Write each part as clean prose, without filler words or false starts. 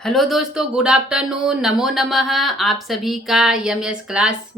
Hello दोस्तों, good afternoon, नमो नमः। आप सभी का एमएस क्लास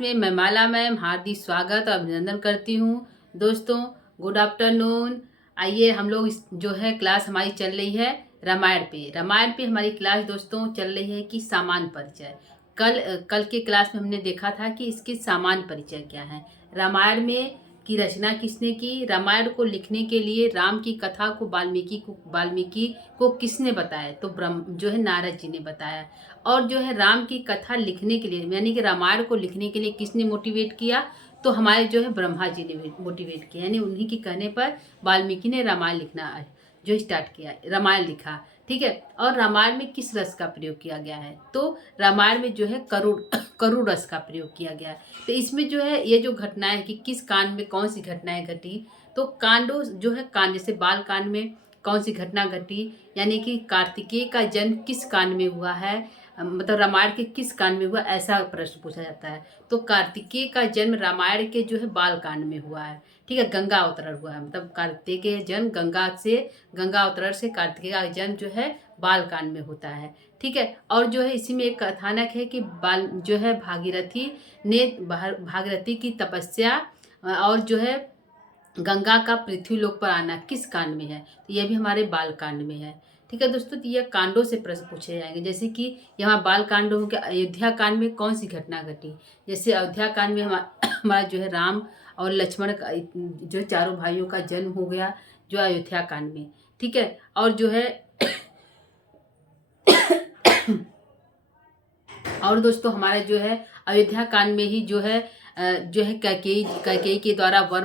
में मैं माला मैम हार्दिक स्वागत और अभिनंदन करती हूँ। दोस्तों, गुड आफ्टरनून। आइए हम लोग जो है क्लास हमारी चल रही है रामायण पे हमारी क्लास दोस्तों चल रही है कि सामान्य परिचय। कल के क्लास में हमने देखा था कि इसके सामान्य परिचय क्या है। रामायण में की रचना किसने की, रामायण को लिखने के लिए राम की कथा को वाल्मीकि को किसने बताया, तो ब्रह्म जो है नारद जी ने बताया। और जो है राम की कथा लिखने के लिए यानी कि रामायण को लिखने के लिए किसने मोटिवेट किया, तो हमारे जो है ब्रह्मा जी ने मोटिवेट किया, यानी उन्हीं के कहने पर वाल्मीकि ने रामायण लिखना जो स्टार्ट किया, रामायण लिखा। ठीक है। और रामायण में किस रस का प्रयोग किया गया है, तो रामायण में जो है करुण करुण रस का प्रयोग किया गया है। तो इसमें जो है ये जो घटनाएं कि किस कांड में कौन सी घटनाएं घटी, तो कांडो जो है कांड, जैसे बाल कांड में कौन सी घटना घटी, यानी कि कार्तिकेय का जन्म किस कांड में हुआ है, मतलब रामायण के किस कांड में हुआ, ऐसा प्रश्न पूछा जाता है। तो कार्तिकेय का जन्म रामायण के जो है बाल कांड में हुआ है। ठीक है, गंगा अवतरण हुआ है, मतलब कार्तिकेय जन्म गंगा अवतरण से कार्तिकेय का जन्म जो है बाल कांड में होता है। ठीक है। और जो है इसी में एक कथानक है कि बाल जो है भागीरथी की तपस्या और जो है गंगा का पृथ्वी लोक पर आना किस कांड में है, तो यह भी हमारे बाल कांड में है। ठीक है दोस्तों, तो यह कांडों से प्रश्न पूछे जाएंगे, जैसे कि यहाँ बाल कांडों के अयोध्या कांड में कौन सी घटना घटी। जैसे अयोध्या कांड में हमारा जो है राम और लक्ष्मण का जो चारों भाइयों का जन्म हो गया जो अयोध्या कांड में। ठीक है। और जो है और दोस्तों हमारा जो है अयोध्या कांड में ही जो है कैकेयी के द्वारा वर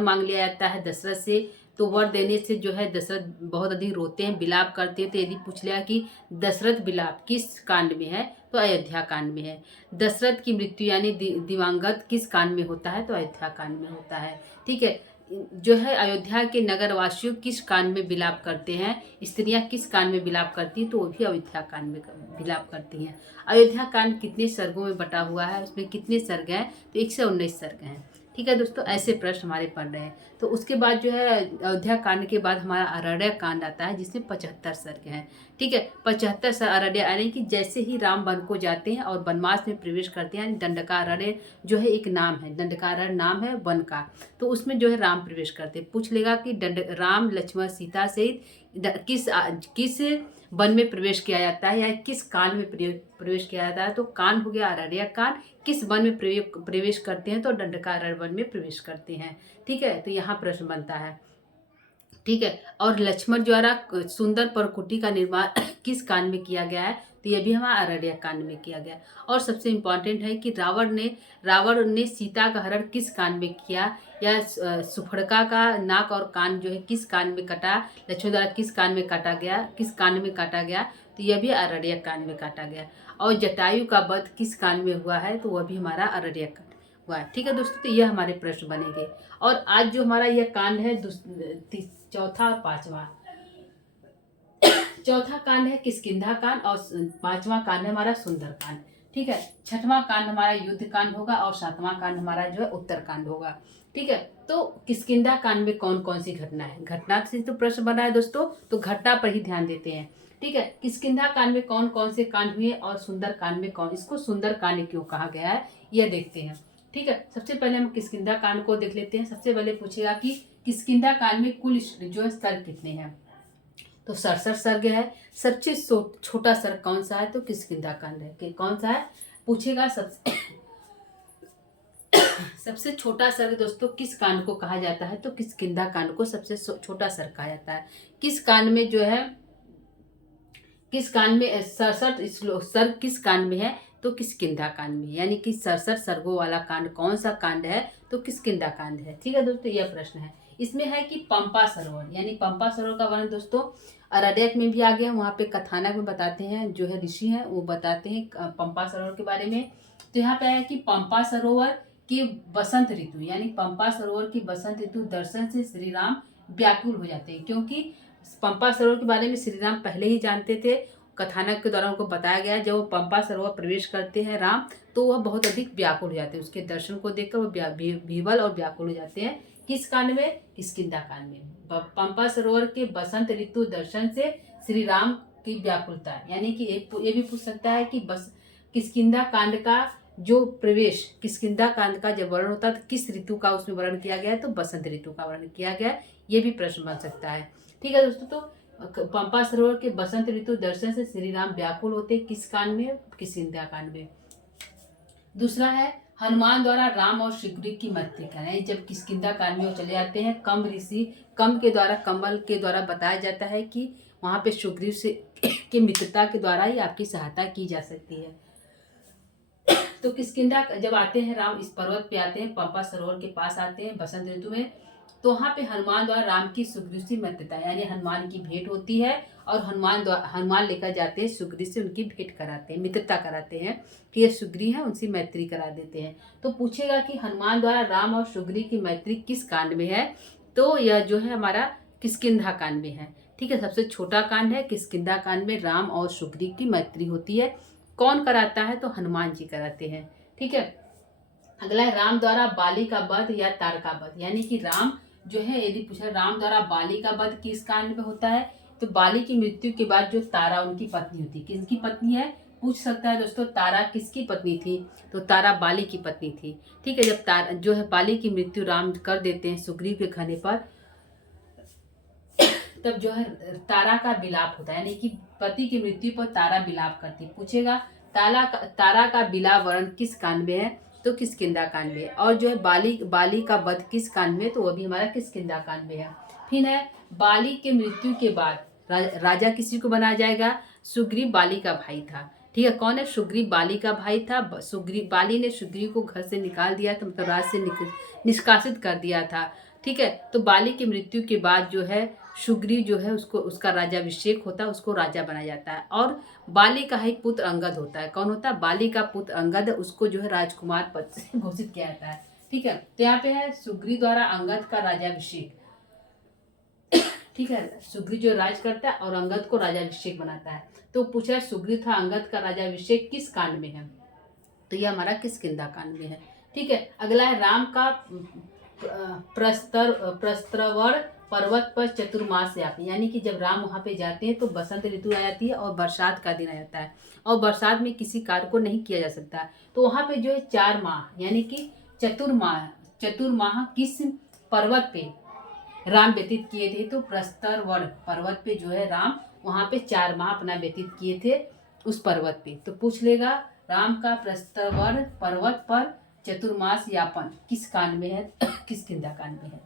मांग लिया जाता है दशरथ से। तो वर देने से जो है दशरथ बहुत अधिक रोते हैं, विलाप करते हैं। तो यदि पूछ लिया कि दशरथ विलाप किस कांड में है, तो अयोध्या कांड में है। दशरथ की मृत्यु यानी दिवंगत किस कांड में होता है, तो अयोध्या कांड में होता है। ठीक है। जो है अयोध्या के नगरवासियों किस कांड में विलाप करते हैं, स्त्रियां किस कांड में विलाप करती हैं, तो वो भी अयोध्या कांड में विलाप करती हैं। अयोध्या कांड कितने सर्गों में बटा हुआ है, उसमें कितने सर्ग हैं, तो 119 सर्ग हैं। ठीक है दोस्तों, ऐसे प्रश्न हमारे पढ़ रहे हैं। तो उसके बाद जो है अयोध्या कांड के बाद हमारा अरण्य कांड आता है, जिसमें 75 सर्ग हैं। ठीक है, 75 अरण्य, यानी कि जैसे ही राम वन को जाते हैं और वनवास में प्रवेश करते हैं, दंडकारण्य जो है एक नाम है, दंडकारण्य नाम है वन का। तो उसमें जो है राम प्रवेश करते हैं। पूछ लेगा कि राम लक्ष्मण सीता सहित किस वन में प्रवेश किया जाता है, या किस कांड में प्रवेश किया जाता है, तो कांड हो गया अरण्य कांड। किस वन में प्रवेश करते हैं, तो दंडकारण्य वन में प्रवेश करते हैं। ठीक है, तो यहाँ प्रश्न बनता है। ठीक है। और लक्ष्मण द्वारा सुंदर परकुटी का निर्माण किस कांड में किया गया है, तो यह भी हमारा अरण्य कांड में किया गया। और सबसे इम्पोर्टेंट है कि रावण ने सीता का हरण किस कांड में किया, या सुफड़का का नाक और कान जो है किस कांड में कटा, लक्ष्मण द्वारा किस कांड में काटा गया, तो यह भी अरण्य कांड में काटा गया। और जटायु का वध किस कांड में हुआ है, तो वह भी हमारा अरण्य कांड हुआ है। ठीक है दोस्तों, तो यह हमारे प्रश्न बनेंगे। और आज जो हमारा यह कांड है चौथा और पांचवा, चौथा कांड है किष्किंधा कांड और पांचवा कांड है हमारा सुंदर कांड। ठीक है। छठवां कांड हमारा युद्ध कांड होगा और सातवां कांड हमारा जो है उत्तर कांड होगा। ठीक है। तो किष्किंधा कांड में कौन कौन सी घटना है, घटना से तो प्रश्न बना है दोस्तों, तो घटना पर ही ध्यान देते हैं। ठीक है, किष्किंधा कांड में कौन कौन से कांड हुए और सुंदर कांड में कौन, इसको सुंदर कांड क्यों कहा गया है, यह देखते हैं। ठीक है, सबसे पहले हम किष्किंधा कांड को देख लेते हैं। सबसे पहले पूछेगा कि किष्किंधा कांड में कुल जो सर्ग कितने हैं, तो 67 सर्ग है। सबसे छोटा सर्ग कौन सा है, तो किष्किंधा कांड है। कौन सा है पूछेगा। सबसे छोटा सर्ग दोस्तों किस कांड को कहा जाता है, तो किष्किंधा कांड को सबसे छोटा सर्ग कहा जाता है। किस कांड में जो है, किस कांड में 67 सर्ग किस कांड में है, तो किष्किंधा कांड में, यानी कि 67 सर्गों वाला कांड कौन सा कांड है, तो किष्किंधा कांड है। ठीक है दोस्तों, यह प्रश्न है। इसमें है कि पंपा सरोवर, यानी पंपा सरोवर का वर्णन दोस्तों अरण्यक में भी आ गया। वहाँ पे कथानक में बताते हैं, जो है ऋषि हैं वो बताते हैं पंपा सरोवर के बारे में। तो यहाँ पे है कि पंपा सरोवर की बसंत ऋतु, यानी पंपा सरोवर की बसंत ऋतु दर्शन से श्री राम व्याकुल हो जाते हैं, क्योंकि पंपा सरोवर के बारे में श्री राम पहले ही जानते थे। कथानक के द्वारा उनको बताया गया है, जब वो पंपा सरोवर प्रवेश करते हैं राम, तो वह बहुत अधिक व्याकुल हो जाते हैं। उसके दर्शन को देखकर वो विवल और व्याकुल हो जाते हैं, किस कांड में? किष्किंधा कांड में। पंपा सरोवर के बसंत ऋतु दर्शन से श्री राम की व्याकुलता, यानी कि ये भी पूछ सकता है कि बस किष्किंधा कांड का जो प्रवेश, किष्किंधा कांड का जब वर्णन होता है तो किस ऋतु का उसमें वर्णन किया गया है? तो बसंत ऋतु का वर्णन किया गया है। ये भी प्रश्न बन सकता है। ठीक है दोस्तों, तो पंपा सरोवर के बसंत ऋतु दर्शन से श्री राम व्याकुल होते किस कांड में? किष्किंधा कांड में। दूसरा है हनुमान द्वारा राम और सुग्रीव की मैत्री का, यानी जब किष्किंधा कांड में वो चले जाते हैं, कम ऋषि कम के द्वारा, कमल के द्वारा बताया जाता है कि वहाँ पे सुग्रीव से की मित्रता के द्वारा ही आपकी सहायता की जा सकती है। तो किष्किंधा जब आते हैं राम, इस पर्वत पे आते हैं, पंपा सरोवर के पास आते हैं बसंत ऋतु में, तो वहाँ पे हनुमान द्वारा राम की सुग्रीव से मित्रता, यानी हनुमान की भेंट होती है और हनुमान लेकर जाते हैं सुग्रीव से, उनकी भेंट कराते हैं, मित्रता कराते हैं कि ये सुग्रीव है, उनसे मैत्री करा देते हैं। तो पूछेगा कि हनुमान द्वारा राम और सुग्रीव की मैत्री किस कांड में है? तो यह जो है हमारा किष्किंधा कांड में है। ठीक है, सबसे छोटा कांड है किष्किंधा कांड में राम और सुग्रीव की मैत्री होती है। कौन कराता है? तो हनुमान जी कराते हैं। ठीक है, अगला है राम द्वारा बाली का वध या तार का वध, यानी कि राम जो है, यदि पूछा राम द्वारा बाली का वध किस कांड में होता है? तो बाली की मृत्यु के बाद जो तारा उनकी पत्नी होती, किसकी पत्नी है? पूछ सकता है दोस्तों, तारा किसकी पत्नी थी? तो तारा बाली की पत्नी थी। ठीक है, जब तारा जो है बाली की मृत्यु राम कर देते हैं सुग्रीव के कहने पर, तब जो है तारा का विलाप होता है, यानी कि पति की मृत्यु पर तारा विलाप करती। पूछेगा तारा का विलाप वर्णन किस कांड में है? तो किष्किंधा कांड में। और जो है बाली का वध किस कांड में? तो वह भी हमारा किष्किंधा कांड में है। फिर है बाली के मृत्यु के बाद राजा किसी को बनाया जाएगा? सुग्रीव बाली का भाई था। ठीक है, कौन है? सुग्रीव बाली का भाई था। बाली ने सुग्रीव को घर से निकाल दिया था, मतलब राज से निष्कासित कर दिया था। ठीक है, तो बाली की मृत्यु के बाद जो है सुग्रीव जो है उसका राज्याभिषेक होता है, उसको राजा बनाया जाता है। और बाली का ही पुत्र अंगद होता है। कौन होता है? बाली का पुत्र अंगद, उसको जो है राजकुमार पद से घोषित किया जाता है। ठीक है, तो यहाँ पे है सुग्रीव द्वारा अंगद का राज्याभिषेक। ठीक है, सुग्रीव जो राज करता है और अंगद को राजाभिषेक बनाता है। तो पूछा सुग्रीव था अंगद का राजाभिषेक किस कांड में है? तो ये हमारा किष्किंधा कांड में है। ठीक है, अगला है राम का प्रस्त्रवर पर्वत पर चतुर्मास यापन, यानी कि जब राम वहाँ पे जाते हैं तो बसंत ऋतु आ जाती है और बरसात का दिन आ जाता है, और बरसात में किसी कार्य को नहीं किया जा सकता। तो वहाँ पे जो है 4 माह, यानी कि चतुर्माह किस पर्वत पे राम व्यतीत किए थे? तो प्रस्तरवर पर्वत पे जो है राम वहाँ पे 4 माह अपना व्यतीत किए थे उस पर्वत पे। तो पूछ लेगा राम का प्रस्तरवर पर्वत पर चतुर्मास यापन किस कांड में है? किष्किंधा कांड में है।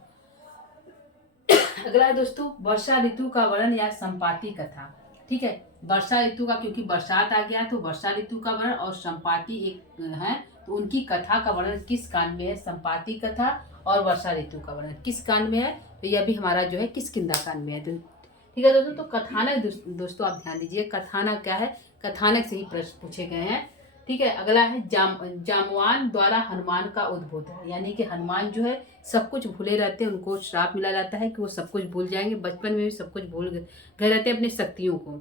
अगला है दोस्तों वर्षा ऋतु का वर्णन या संपाति कथा। ठीक है, वर्षा ऋतु का, क्योंकि बरसात आ गया तो वर्षा ऋतु का वर्णन, और संपाति एक है तो उनकी कथा का वर्णन किस कांड में है? संपाति कथा और वर्षा ऋतु का वर्णन किस कांड में है? तो यह भी हमारा जो है किष्किंधा कांड में है। ठीक है दोस्तों, तो कथानक दोस्तों आप ध्यान दीजिए, कथानक क्या है? कथानक से ही प्रश्न पूछे गए हैं। ठीक है, अगला है जामवान द्वारा हनुमान का उद्बोधन, यानी कि हनुमान जो है सब कुछ भूले रहते हैं, उनको श्राप मिला जाता है कि वो सब कुछ भूल जाएंगे, बचपन में भी सब कुछ भूल गए रहते हैं अपनी शक्तियों को।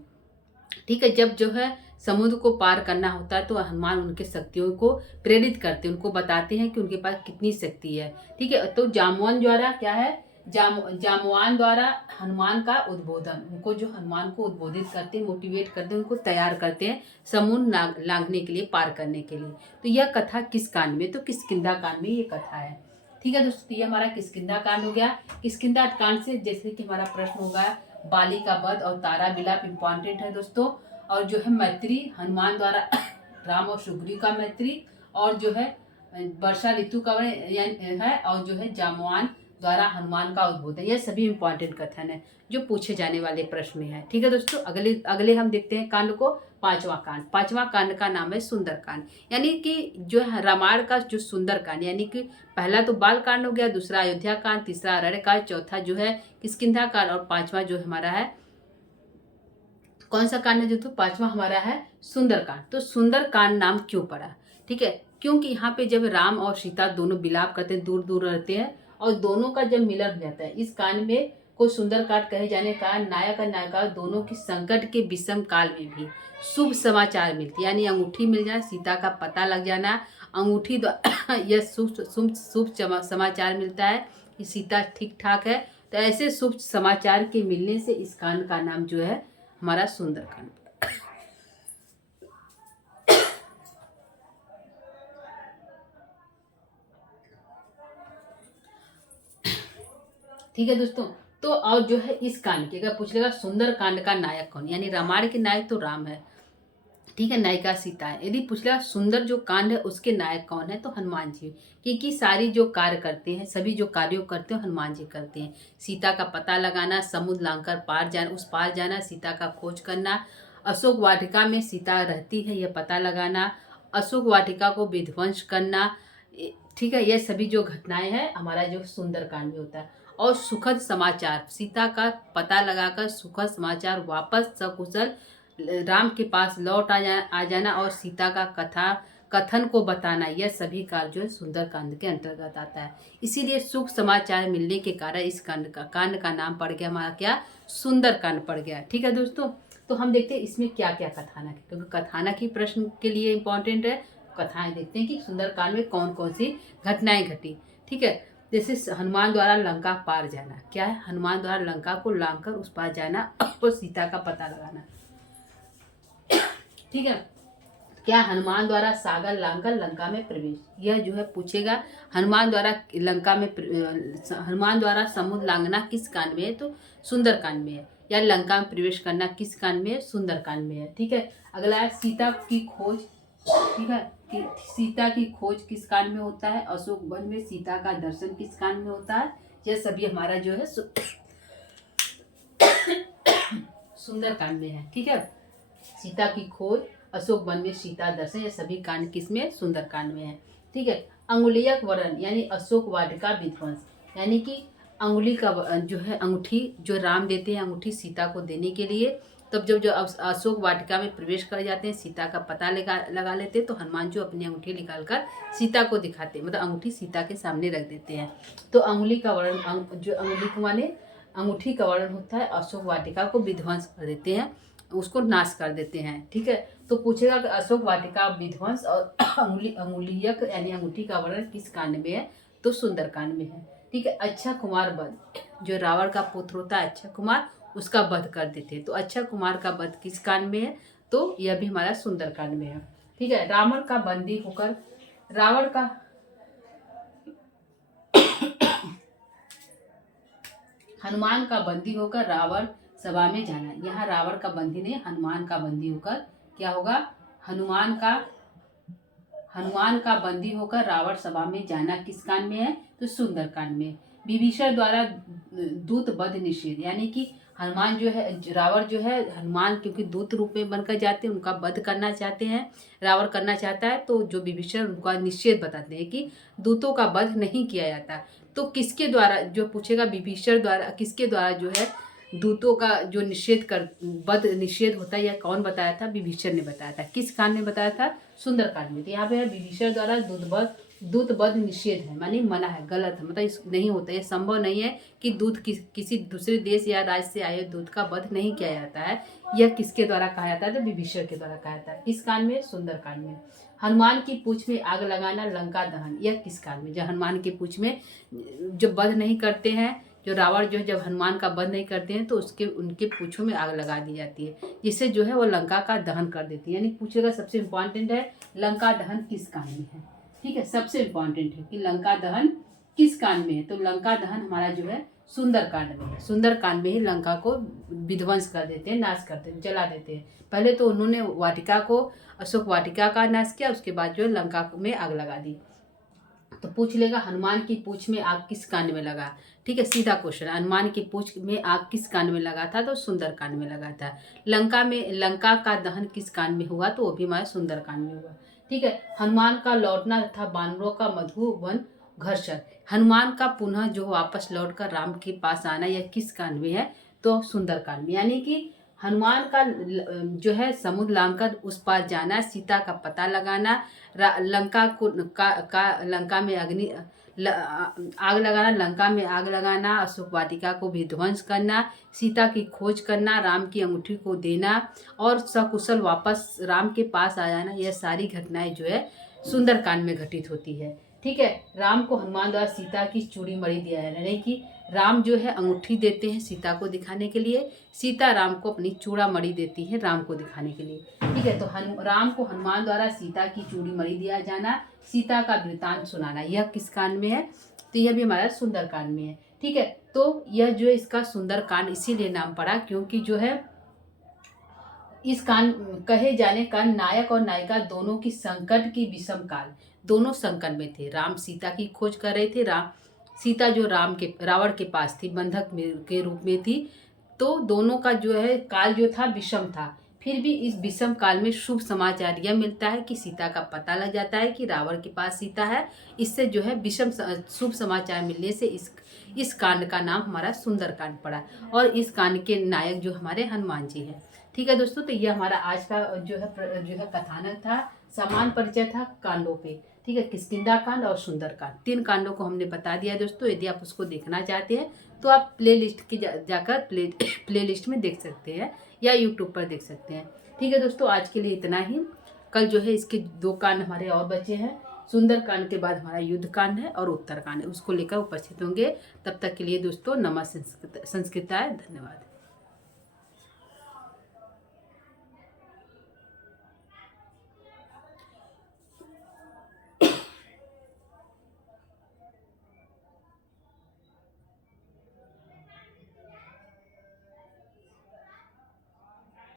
ठीक है, जब जो है समुद्र को पार करना होता है तो हनुमान उनके शक्तियों को प्रेरित करते हैं, उनको बताते हैं कि उनके पास कितनी शक्ति है। ठीक है, तो जामवान द्वारा क्या है? जामवान द्वारा हनुमान का उद्बोधन, उनको जो हनुमान को उद्बोधित करते हैं, मोटिवेट करते हैं, उनको तैयार करते हैं समुद्र लांघने के लिए, पार करने के लिए। तो यह कथा किस कांड में? तो किष्किंधा कांड में ये कथा है। ठीक है दोस्तों, ये हमारा किष्किंधा कांड हो गया। किष्किंधा कांड से जैसे कि हमारा प्रश्न होगा बाली का वध और तारा विलाप इम्पॉर्टेंट है दोस्तों, और जो है मैत्री हनुमान द्वारा राम और सुग्रीव का मैत्री, और जो है वर्षा ऋतु का है, और जो है जामवान द्वारा हनुमान का उद्बोधन, यह सभी इम्पॉर्टेंट कथन है जो पूछे जाने वाले प्रश्न में है। ठीक है दोस्तों, अगले हम देखते हैं कांड को। 5वां कांड। 5वां कांड का नाम है सुंदर कांड, यानी कि जो है रामायण का जो सुंदर कांड, यानी कि पहला तो बाल कांड हो गया, दूसरा अयोध्या कांड, तीसरा अरण्य कांड, चौथा जो है किष्किंधा कांड, और 5वां जो हमारा है कौन सा कांड है? जो तो 5वां हमारा है सुंदर कांड। तो सुंदर कांड नाम क्यों पड़ा? ठीक है, क्योंकि यहाँ पे जब राम और सीता दोनों विलाप करते हैं, दूर दूर रहते हैं, और दोनों का जब मिलन हो जाता है, इस कांड में को सुंदर कांड कहे जाने का नायक और नायिका दोनों की संकट के विषम काल में भी शुभ समाचार मिलती, यानी अंगूठी मिल जाए, सीता का पता लग जाना, अंगूठी यह शुभ समाचार मिलता है कि सीता ठीक ठाक है। तो ऐसे शुभ समाचार के मिलने से इस कांड का नाम जो है हमारा सुंदरकांड। ठीक है दोस्तों। तो और जो है इस कांड की अगर पूछेगा सुंदर कांड का नायक कौन, यानी रामायण के नायक तो राम है, ठीक है, नायिका सीता है। यदि पूछेगा सुंदर जो कांड है उसके नायक कौन है, तो हनुमान जी, क्योंकि सारी जो कार्य करते हैं, सभी जो कार्यों करते हैं हनुमान जी करते हैं। सीता का पता लगाना, समुद्र लांघकर पार जाना, उस पार जाना, सीता का खोज करना, अशोक वाटिका में सीता रहती है यह पता लगाना, अशोक वाटिका को विध्वंस करना, ठीक है, ये सभी जो घटनाएं हैं हमारा जो सुंदरकांड में होता है। और सुखद समाचार, सीता का पता लगाकर सुखद समाचार वापस सकुशल राम के पास लौट आ जाना और सीता का कथन को बताना, यह सभी कार्य जो है सुंदरकांड के अंतर्गत आता है। इसीलिए सुख समाचार मिलने के कारण इस कांड का नाम पड़ गया हमारा क्या, सुंदरकांड पड़ गया। ठीक है दोस्तों। तो हम देखते हैं इसमें क्या क्या कथानक है, क्योंकि कथानक ही प्रश्न के लिए इम्पोर्टेंट है। कथाएं देखते हैं कि सुंदरकांड में कौन कौन सी घटनाएं घटी। ठीक है, जैसे हनुमान द्वारा लंका पार जाना, क्या है, हनुमान द्वारा लंका को लांघकर उस पार जाना और सीता का पता लगाना। ठीक है, क्या हनुमान द्वारा सागर लांघकर लंका में प्रवेश, यह जो है पूछेगा हनुमान द्वारा हनुमान द्वारा समुद्र लांघना किस कांड में है, तो सुंदरकांड में है। या लंका में प्रवेश करना किस कांड में है, सुंदरकांड में है। ठीक है, अगला है सीता की खोज। ठीक है, कि सीता की खोज किस कांड में होता है, अशोक वन में सीता का दर्शन किस कांड में होता है, यह सभी हमारा जो है सुंदरकांड में है। ठीक है, सीता की खोज, अशोक वन में सीता दर्शन, ये सभी कांड किसमें, सुंदरकांड में है। ठीक है, अंगुलियक वरण यानी अशोक वाटिका विध्वंस, यानी कि अंगुली का जो है अंगूठी जो राम देते हैं अंगूठी सीता को देने के लिए, तब जब जो अशोक वाटिका में प्रवेश कर जाते हैं, सीता का पता लगा लेते हैं, तो हनुमान जो अपनी अंगूठी निकालकर सीता को दिखाते हैं, मतलब अंगूठी सीता के सामने रख देते हैं। तो अंगुली का वर्ण जो अंगुली को माने अंगूठी का वर्ण होता है, अशोक वाटिका को विध्वंस कर देते हैं, उसको नाश कर देते हैं। ठीक है, तो पूछेगा कि अशोक वाटिका विध्वंस और अंगुलियक यानी अंगूठी का वर्ण किस कांड में है, तो सुंदरकांड में है। ठीक है, अच्छा कुमार वध, जो रावण का पुत्र होता है अच्छा कुमार, उसका वध कर देते हैं। तो अच्छा कुमार का वध किस कांड में है, तो यह भी हमारा सुंदरकांड में है। ठीक है, रावण का बंदी होकर रावण का हनुमान का बंदी होकर रावण सभा में जाना, यहाँ रावण का बंदी नहीं, हनुमान का बंदी होकर क्या होगा, हनुमान का बंदी होकर रावण सभा में जाना किस कांड में है, तो सुंदरकांड में। विभीषण द्वारा दूत वध निषेध, यानी कि हनुमान जो है रावण जो है हनुमान क्योंकि दूत रूप में बनकर जाते हैं, उनका वध करना चाहते हैं, रावण करना चाहता है, तो जो विभीषण उनका निषेध बताते हैं कि दूतों का वध नहीं किया जाता। तो किसके द्वारा, जो पूछेगा विभीषण द्वारा, किसके द्वारा जो है दूतों का जो वध निषेध होता है, यह कौन बताया था, विभीषण ने बताया था। किस कांड में बताया था, सुंदरकांड में। तो यहाँ पे है विभीषण द्वारा दूत वध निषेध है, मानी मना है, गलत है, मतलब नहीं होता, यह संभव नहीं है कि दूत किसी दूसरे देश या राज्य से आए दूत का वध नहीं किया जाता है। यह किसके द्वारा कहा जाता है, तो विभीषण के द्वारा कहा जाता है। किस कांड में, सुंदरकांड में। हनुमान की पूंछ में आग लगाना, लंका दहन, यह किस कांड में, जब हनुमान की पूंछ में जब वध नहीं करते हैं, जो रावण जो है जब हनुमान का वध नहीं करते हैं, तो उनके पूंछों में आग लगा दी जाती है, जिससे जो है वो लंका का दहन कर देती है। यानी पूछेगा सबसे इम्पोर्टेंट है लंका दहन किस कांड में है। ठीक है, सबसे इम्पोर्टेंट है कि लंका दहन किस कांड में है, तो लंका दहन हमारा जो है सुंदरकांड में है। सुंदरकांड में ही लंका को विध्वंस कर देते हैं, नाश करते हैं, जला देते हैं। पहले तो उन्होंने वाटिका को, अशोक वाटिका का नाश किया, उसके बाद जो है लंका में आग लगा दी। तो पूछ लेगा हनुमान की पूंछ में आग किस कांड में लगा। ठीक है, सीधा क्वेश्चन, हनुमान की पूंछ में आग किस कांड में लगा था, तो सुंदरकांड में लगा था। लंका का दहन किस कांड में हुआ, तो वो भी हमारे सुंदरकांड में हुआ। ठीक है, हनुमान का लौटना तथा बानरों का मधुवन घर्षण, हनुमान का पुनः जो वापस लौटकर राम के पास आना, यह किस कांड में है, तो सुंदरकांड में। यानी कि हनुमान का जो है समुद्र लांघकर उस पार जाना, सीता का पता लगाना, लंका को लंका में आग लगाना, लंका में आग लगाना, अशोक वाटिका को विध्वंस करना, सीता की खोज करना, राम की अंगूठी को देना और सकुशल वापस राम के पास आ जाना, यह सारी घटनाएं जो है सुंदरकांड में घटित होती है। ठीक है। राम को हनुमान द्वारा सीता की चूड़ी मणि दिया है, यानी कि राम जो है अंगूठी देते हैं सीता को दिखाने के लिए, सीता राम को अपनी चूड़ा मणि देती है राम को दिखाने के लिए। ठीक है, तो राम को हनुमान द्वारा सीता की चूड़ी मणि दिया जाना, सीता का वृतांत सुनाना, यह किस कांड में है? तो यह भी हमारा सुंदर कांड में है। ठीक है, तो यह जो है इसका सुंदर कांड इसीलिए नाम पड़ा क्योंकि जो है इस कांड कहे जाने का नायक और नायिका दोनों की संकट की विषम काल, दोनों संकट में थे। राम सीता की खोज कर रहे थे, सीता जो रावण के पास थी, बंधक के रूप में थी। तो दोनों का जो है काल जो था विषम था। फिर भी इस विषम काल में शुभ समाचार यह मिलता है कि सीता का पता लग जाता है कि रावण के पास सीता है। इससे जो है शुभ समाचार मिलने से इस कांड का नाम हमारा सुंदर कांड पड़ा और इस कांड के नायक जो हमारे हनुमान जी हैं। ठीक है दोस्तों, तो ये हमारा आज का जो है कथानक था, समान परिचय था कांडों पे। ठीक है, किष्किंधा कांड और सुंदर कांड, 3 कांडों को हमने बता दिया दोस्तों। यदि आप उसको देखना चाहते हैं तो आप प्ले लिस्ट की जाकर प्ले लिस्ट में देख सकते हैं या यूट्यूब पर देख सकते हैं। ठीक है दोस्तों, आज के लिए इतना ही। कल जो है इसके 2 कांड हमारे और बचे हैं। सुंदर कांड के बाद हमारा युद्ध कांड है और उत्तर कांड है, उसको लेकर उपस्थित होंगे। तब तक के लिए दोस्तों नमः संस्कृताय, धन्यवाद।